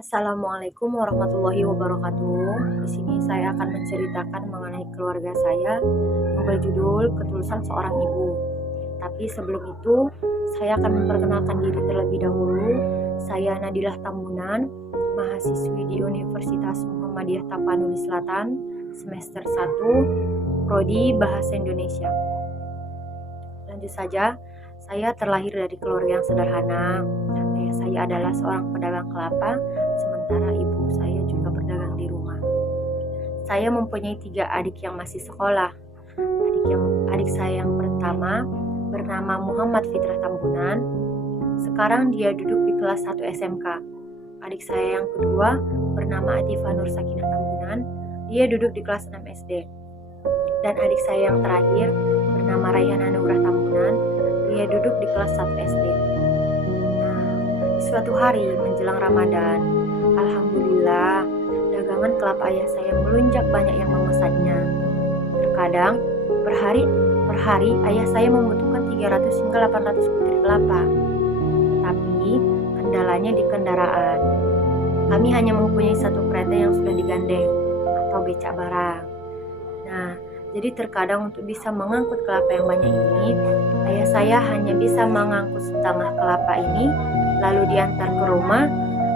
Assalamualaikum warahmatullahi wabarakatuh. Di sini saya akan menceritakan mengenai keluarga saya yang berjudul Ketulusan Seorang Ibu. Tapi sebelum itu, saya akan memperkenalkan diri terlebih dahulu. Saya Nadilah Tambunan, mahasiswi di Universitas Muhammadiyah Tapanuli Selatan, semester 1, Prodi Bahasa Indonesia. Lanjut saja, saya terlahir dari keluarga yang sederhana. Ayah saya adalah seorang pedagang kelapa, sementara ibu saya juga berdagang di rumah. Saya mempunyai 3 adik yang masih sekolah. Adik saya yang pertama bernama Muhammad Fitrah Tambunan. Sekarang dia duduk di kelas 1 SMK. Adik saya yang kedua bernama Atifah Nur Sakinah Tambunan. Dia duduk di kelas 6 SD. Dan adik saya yang terakhir bernama Rayhana Nurah Tambunan. Dia duduk di kelas 1 SD. Suatu hari menjelang Ramadan, alhamdulillah, dagangan kelapa ayah saya melunjak banyak yang memesannya. Terkadang, per hari ayah saya membutuhkan 300 hingga 800 butir kelapa. Tetapi, kendalanya di kendaraan. Kami hanya mempunyai satu kereta yang sudah digandeng, atau becak barang. Nah, jadi terkadang untuk bisa mengangkut kelapa yang banyak ini, ayah saya hanya bisa mengangkut setengah kelapa ini, lalu diantar ke rumah,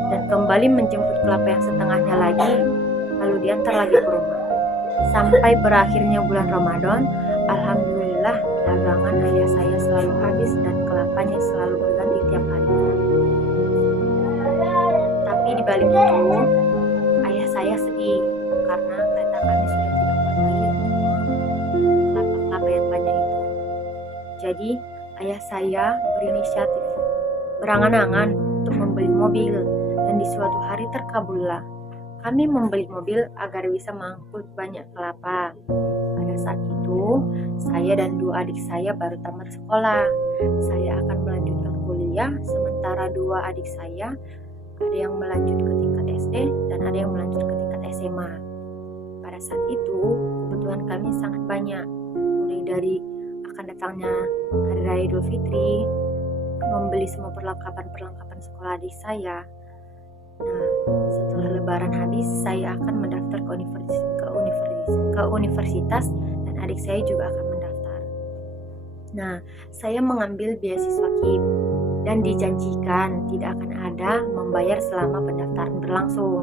dan kembali menjemput kelapa yang setengahnya lagi, lalu diantar lagi ke rumah. Sampai berakhirnya bulan Ramadan, alhamdulillah dagangan ayah saya selalu habis dan kelapanya selalu berganti tiap harinya. Tapi di balik itu, ayah saya sedih karena kereta kami sudah tidak kuat lagi kelapa-kelapa yang banyak itu. Jadi ayah saya berinisiatif berangan-angan untuk membeli mobil, dan di suatu hari terkabullah. Kami membeli mobil agar bisa mengangkut banyak kelapa. Pada saat itu, saya dan 2 adik saya baru tamat sekolah. Saya akan melanjutkan kuliah, sementara 2 adik saya ada yang melanjut ke tingkat SD dan ada yang melanjut ke tingkat SMA. Pada saat itu, kebutuhan kami sangat banyak, mulai dari akan datangnya Hari Raya Idul Fitri, membeli semua perlengkapan sekolah adik saya. Nah, setelah lebaran habis, saya akan mendaftar ke universitas dan adik saya juga akan mendaftar. Nah, saya mengambil beasiswa KIP dan dijanjikan tidak akan ada membayar selama pendaftaran berlangsung.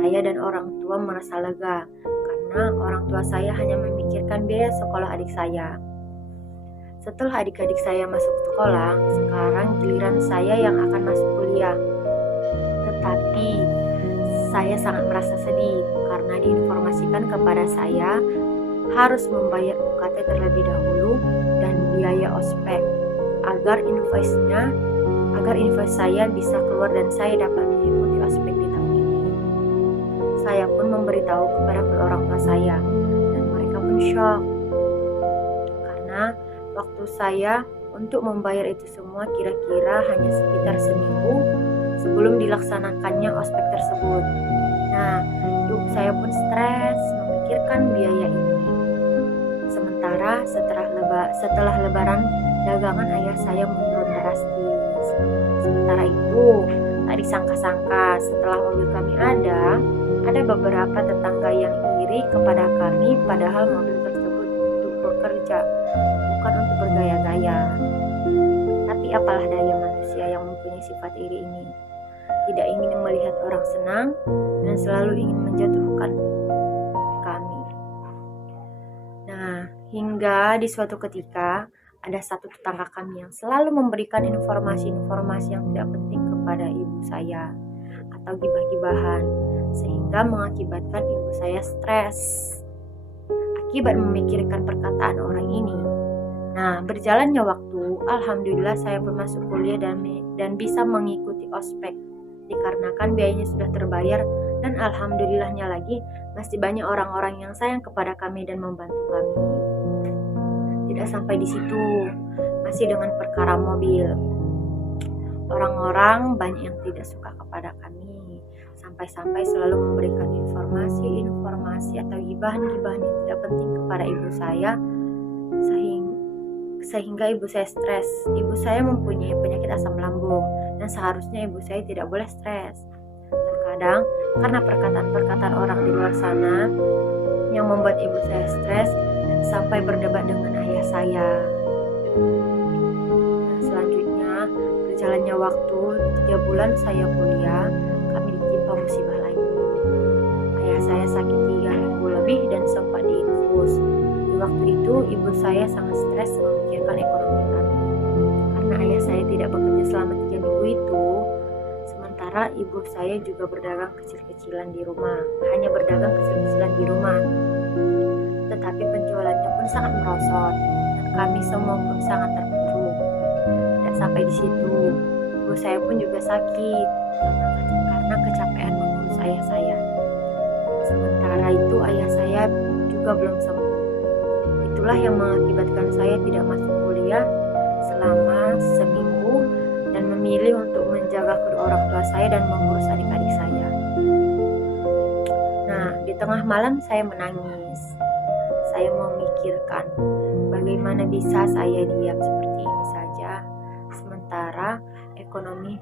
Saya dan orang tua merasa lega karena orang tua saya hanya memikirkan biaya sekolah adik saya. Setelah adik-adik saya masuk sekolah, sekarang giliran saya yang akan masuk kuliah. Tetapi, saya sangat merasa sedih karena diinformasikan kepada saya harus membayar UKT terlebih dahulu dan biaya ospek agar invoice saya bisa keluar dan saya dapat mengikuti ospek di tahun ini. Saya pun memberitahu kepada kedua orang tua saya dan mereka pun shock karena waktu saya untuk membayar itu semua kira-kira hanya sekitar seminggu sebelum dilaksanakannya ospek tersebut. Nah, ibu saya pun stres memikirkan biaya ini. Sementara setelah lebaran, dagangan ayah saya menurun drastis. Sementara itu, tak disangka-sangka setelah mobil kami ada beberapa tetangga yang iri kepada kami padahal mobil tersebut untuk bekerja, bukan untuk bergaya-gaya. Tapi apalah daya manusia yang mempunyai sifat iri ini. Tidak ingin melihat orang senang dan selalu ingin menjatuhkan kami. Nah, hingga di suatu ketika ada satu tetangga kami yang selalu memberikan informasi-informasi yang tidak penting kepada ibu saya atau gibah-gibahan, sehingga mengakibatkan ibu saya stres akibat memikirkan perkataan orang ini. Nah, berjalannya waktu, alhamdulillah saya pun masuk kuliah dan bisa mengikuti ospek dikarenakan biayanya sudah terbayar, dan alhamdulillahnya lagi masih banyak orang-orang yang sayang kepada kami dan membantu kami. Tidak sampai di situ, masih dengan perkara mobil. Orang-orang banyak yang tidak suka kepada kami, sampai-sampai selalu memberikan informasi atau gibahan-gibahan yang tidak penting kepada ibu saya, sehingga ibu saya stres. Ibu saya mempunyai penyakit asam lambung dan seharusnya ibu saya tidak boleh stres. terkadang karena perkataan-perkataan orang di luar sana yang membuat ibu saya stres dan sampai berdebat dengan ayah saya. Nah, selanjutnya berjalannya waktu 3 bulan saya kuliah, kami ditimpa musibah lagi. Ayah saya sakit 3 minggu lebih dan sempat diinfus. Di waktu itu ibu saya sangat stres memikirkan ekonomi kami karena ayah saya tidak bekerja selama 3 minggu itu. Sementara ibu saya juga berdagang kecil-kecilan di rumah, hanya berdagang kecil-kecilan di rumah. Tetapi penjualannya pun sangat merosot dan kami semua pun sangat terpuruk. Tidak sampai di situ, ibu saya pun juga sakit karena kecapean mengurus ayah saya. Sementara itu ayah saya juga belum sembuh. Itulah yang mengakibatkan saya tidak masuk kuliah selama seminggu dan memilih untuk menjaga kedua orang tua saya dan mengurus adik-adik saya. Nah, di tengah malam saya menangis. Saya memikirkan bagaimana bisa saya diam seperti ini saja sementara ekonomi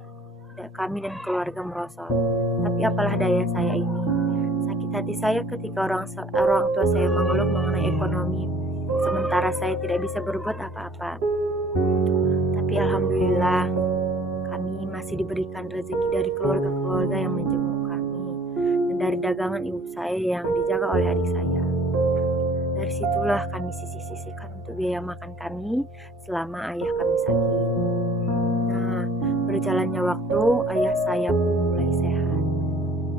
kami dan keluarga merosot. Tapi apalah daya saya ini. Sakit hati saya ketika orang tua saya mengeluh mengenai ekonomi sementara saya tidak bisa berbuat apa-apa. Tapi alhamdulillah kami masih diberikan rezeki dari keluarga-keluarga yang menjenguk kami dan dari dagangan ibu saya yang dijaga oleh adik saya. Dari situlah kami sisih-sisihkan untuk biaya makan kami selama ayah kami sakit. Nah, berjalannya waktu ayah saya pun mulai sehat.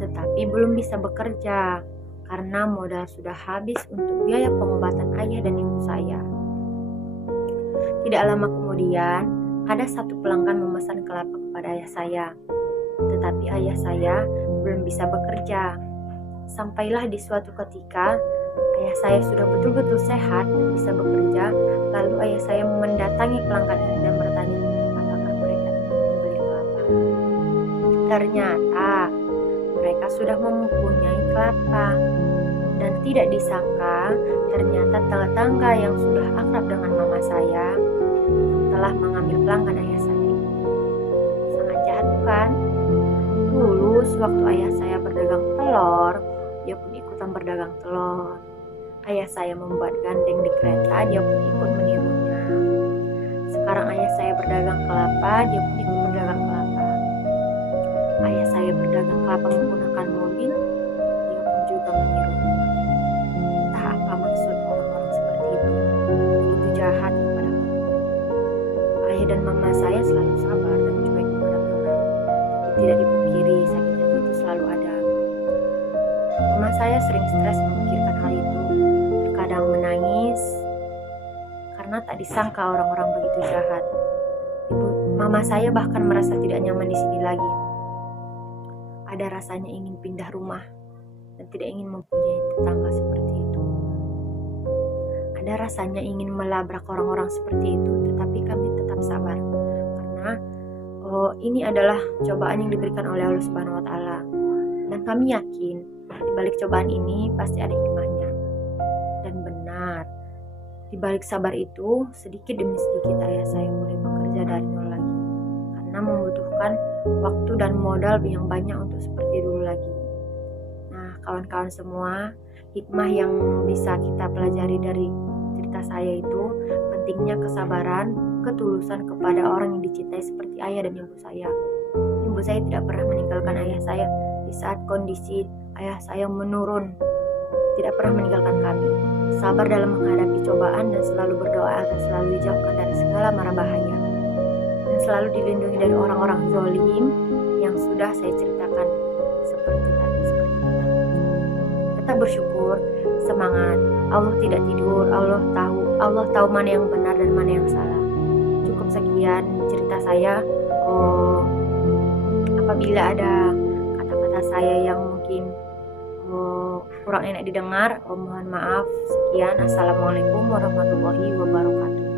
Tetapi belum bisa bekerja karena modal sudah habis untuk biaya pengobatan ayah dan ibu saya. Tidak lama kemudian, ada satu pelanggan memesan kelapa kepada ayah saya. Tetapi ayah saya belum bisa bekerja. Sampailah di suatu ketika, ayah saya sudah betul-betul sehat dan bisa bekerja. Lalu ayah saya mendatangi pelanggan ini dan bertanya, apakah mereka ingin membeli kelapa. Ternyata mereka sudah mempunyai kelapa. Dan tidak disangka, ternyata tetangga yang sudah akrab dengan mama saya telah mengambil pelanggan ayah saya. Sangat jahat bukan? Dulu sewaktu ayah saya berdagang telur, dia pun ikutan berdagang telur. Ayah saya membuat gandeng di kereta, dia pun ikut menirunya. Sekarang ayah saya berdagang kelapa, dia pun ikut berdagang kelapa. Ayah saya berdagang kelapa menggunakan mobil, dia pun juga menirunya. Entah apa maksud orang-orang seperti itu. Begitu jahat kepada kami. Ayah dan mama saya selalu sabar dan cuek kepada orang. Tidak dipungkiri, sakit hati itu selalu ada. Mama saya sering stres memikirkan hal itu. Terkadang menangis karena tak disangka orang-orang begitu jahat. Mama saya bahkan merasa tidak nyaman di sini lagi. Ada rasanya ingin pindah rumah dan tidak ingin mempunyai tetangga seperti itu. Ada rasanya ingin melabrak orang-orang seperti itu, tetapi kami tetap sabar karena ini adalah cobaan yang diberikan oleh Allah Subhanahu wa taala. Dan kami yakin di balik cobaan ini pasti ada hikmahnya. Dan benar, di balik sabar itu sedikit demi sedikit ayah saya mulai bekerja dari nol lagi karena membutuhkan waktu dan modal yang banyak untuk seperti dulu lagi. Nah, kawan-kawan semua, hikmah yang bisa kita pelajari dari cerita saya itu pentingnya kesabaran, ketulusan kepada orang yang dicintai seperti ayah dan ibu saya. Ibu saya tidak pernah meninggalkan ayah saya di saat kondisi ayah saya menurun. Tidak pernah meninggalkan kami. Sabar dalam menghadapi cobaan dan selalu berdoa agar selalu dijauhkan dari segala mara bahaya. Dan selalu dilindungi dari orang-orang zalim yang sudah saya ceritakan seperti tadi. Tetap bersyukur, semangat. Allah tidak tidur, Allah tahu mana yang benar dan mana yang salah. Cukup sekian cerita saya. Apabila ada kata-kata saya yang mungkin kurang enak didengar, mohon maaf. Sekian, assalamualaikum warahmatullahi wabarakatuh.